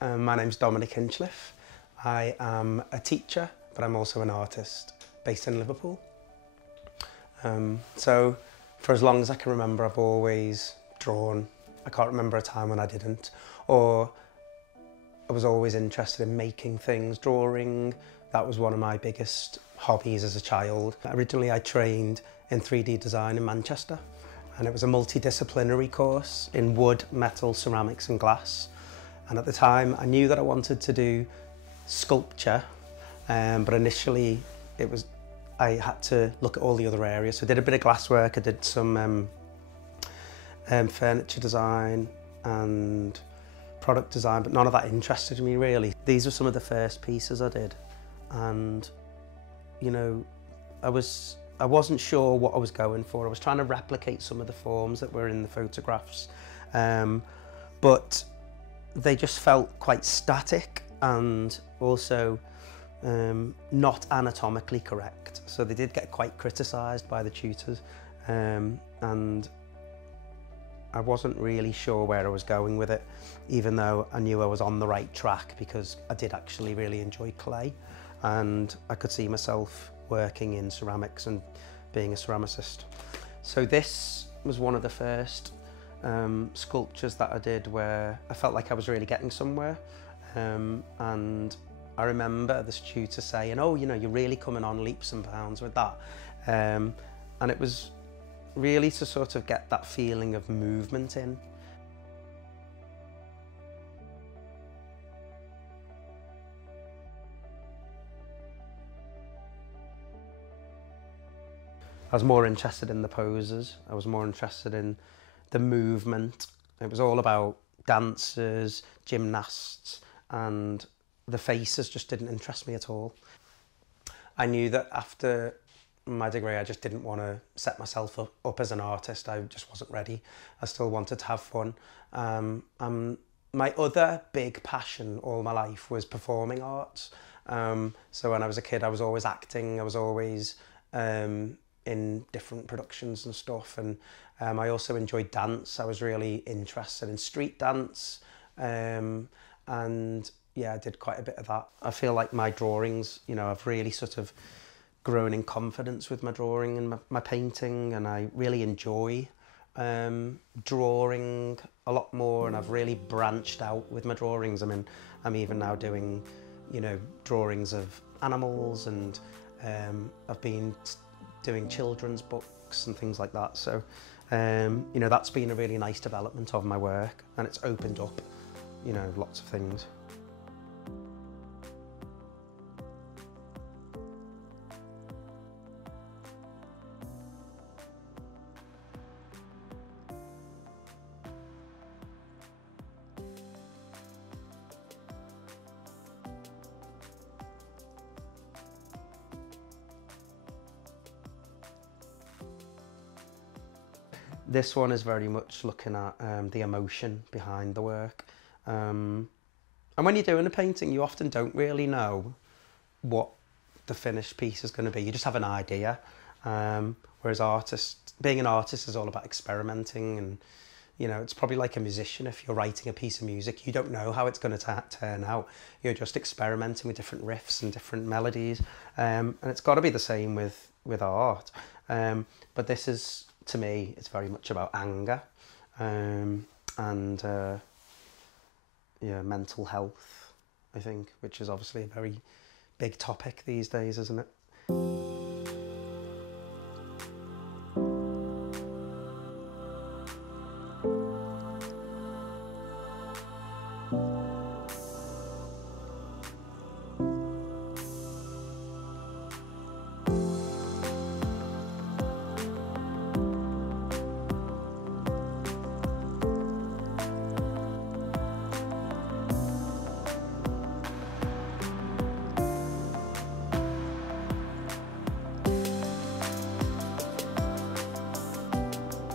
My name's Dominic Hinchliffe. I am a teacher, but I'm also an artist based in Liverpool. So for as long as I can remember, I've always drawn. I can't remember a time when I didn't. Or I was always interested in making things, drawing. That was one of my biggest hobbies as a child. Originally I trained in 3D design in Manchester, and it was a multidisciplinary course in wood, metal, ceramics and glass. And at the time I knew that I wanted to do sculpture, but initially I had to look at all the other areas. So I did a bit of glasswork, I did some furniture design and product design, but none of that interested me really. These were some of the first pieces I did, and you know, I wasn't sure what I was going for. I was trying to replicate some of the forms that were in the photographs, but they just felt quite static and also not anatomically correct. So they did get quite criticised by the tutors, and I wasn't really sure where I was going with it, even though I knew I was on the right track, because I did actually really enjoy clay and I could see myself working in ceramics and being a ceramicist. So this was one of the first sculptures that I did where I felt like I was really getting somewhere, and I remember this tutor saying, oh, you know, you're really coming on leaps and bounds with that, and it was really to sort of get that feeling of movement in. I was more interested in the poses, I was more interested in the movement. It was all about dancers, gymnasts, and the faces just didn't interest me at all. I knew that after my degree I just didn't want to set myself up as an artist. I just wasn't ready. I still wanted to have fun. My other big passion all my life was performing arts. So when I was a kid I was always acting, I was always in different productions and stuff, and I also enjoyed dance. I was really interested in street dance, and yeah, I did quite a bit of that. I feel like my drawings, you know, I've really sort of grown in confidence with my drawing and my painting, and I really enjoy drawing a lot more, and I've really branched out with my drawings. I mean, I'm even now doing, you know, drawings of animals, and I've been doing children's books and things like that. So, you know, that's been a really nice development of my work, and it's opened up, you know, lots of things. This one is very much looking at the emotion behind the work. And when you're doing a painting, you often don't really know what the finished piece is going to be. You just have an idea. Whereas being an artist is all about experimenting, and you know, it's probably like a musician. If you're writing a piece of music, you don't know how it's going to turn out. You're just experimenting with different riffs and different melodies, and it's got to be the same with art. But this is, to me, it's very much about anger, and yeah, mental health, I think, which is obviously a very big topic these days, isn't it?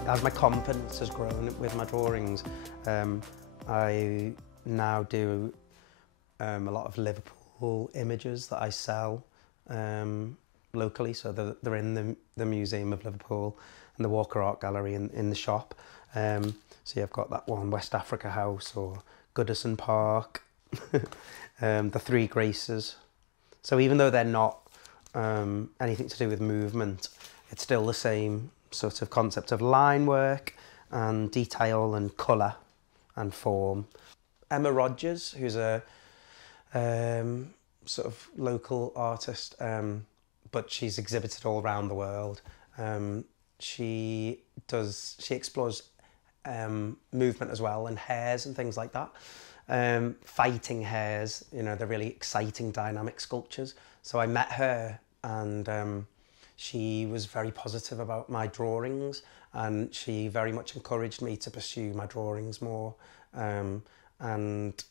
As my confidence has grown with my drawings, I now do a lot of Liverpool images that I sell locally. So they're in the Museum of Liverpool and the Walker Art Gallery in the shop. So yeah, I've got that one, West Africa House or Goodison Park, the three graces. So even though they're not anything to do with movement, it's still the same sort of concept of line work and detail and colour and form. Emma Rogers, who's a sort of local artist, but she's exhibited all around the world. She explores movement as well, and hairs and things like that. Fighting hairs, you know, they're really exciting dynamic sculptures. So I met her, and she was very positive about my drawings, and she very much encouraged me to pursue my drawings more and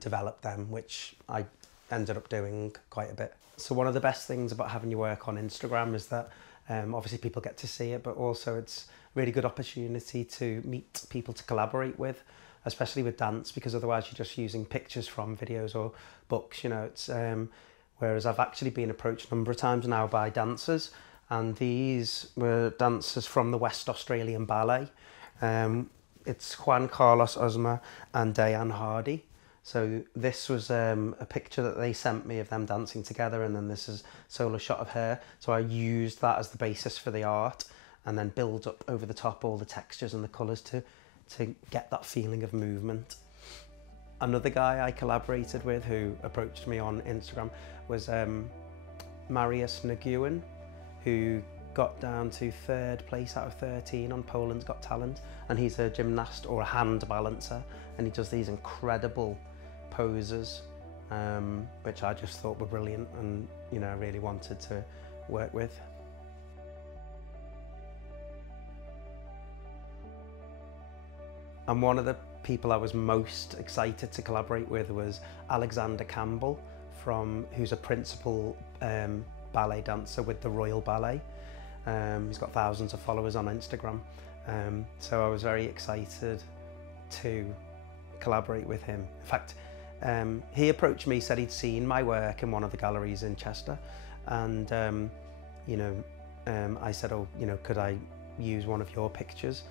develop them, which I ended up doing quite a bit. So one of the best things about having your work on Instagram is that obviously people get to see it, but also it's a really good opportunity to meet people to collaborate with, especially with dance, because otherwise you're just using pictures from videos or books, you know. It's whereas I've actually been approached a number of times now by dancers, and these were dancers from the West Australian Ballet. It's Juan Carlos Osma and Diane Hardy. So this was a picture that they sent me of them dancing together, and then this is a solo shot of her. So I used that as the basis for the art, and then build up over the top all the textures and the colours to get that feeling of movement. Another guy I collaborated with who approached me on Instagram was Mariusz Nguyen, who got down to 3rd place out of 13 on Poland's Got Talent, and he's a gymnast or a hand balancer, and he does these incredible poses, which I just thought were brilliant, and you know, I really wanted to work with. And one of the people I was most excited to collaborate with was Alexander Campbell, who's a principal ballet dancer with the Royal Ballet. He's got thousands of followers on Instagram. So I was very excited to collaborate with him. In fact, he approached me, said he'd seen my work in one of the galleries in Chester, and you know, I said, oh, you know, could I use one of your pictures,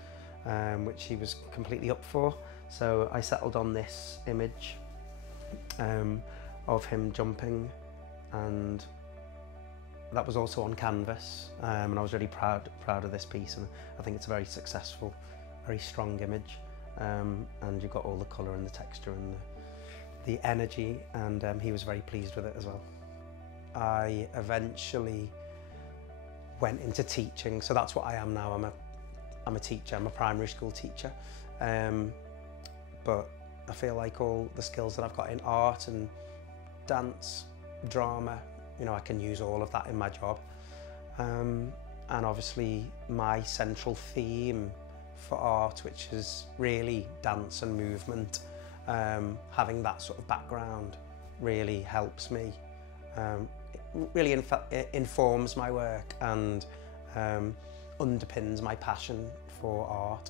which he was completely up for. So I settled on this image of him jumping, and that was also on canvas, and I was really proud of this piece, and I think it's a very successful, very strong image, and you've got all the colour and the texture and the energy, and he was very pleased with it as well. I eventually went into teaching, so that's what I am now. I'm a teacher, I'm a primary school teacher, but I feel like all the skills that I've got in art and dance, drama, you know, I can use all of that in my job. And obviously my central theme for art, which is really dance and movement, having that sort of background really helps me. It really informs my work and underpins my passion for art.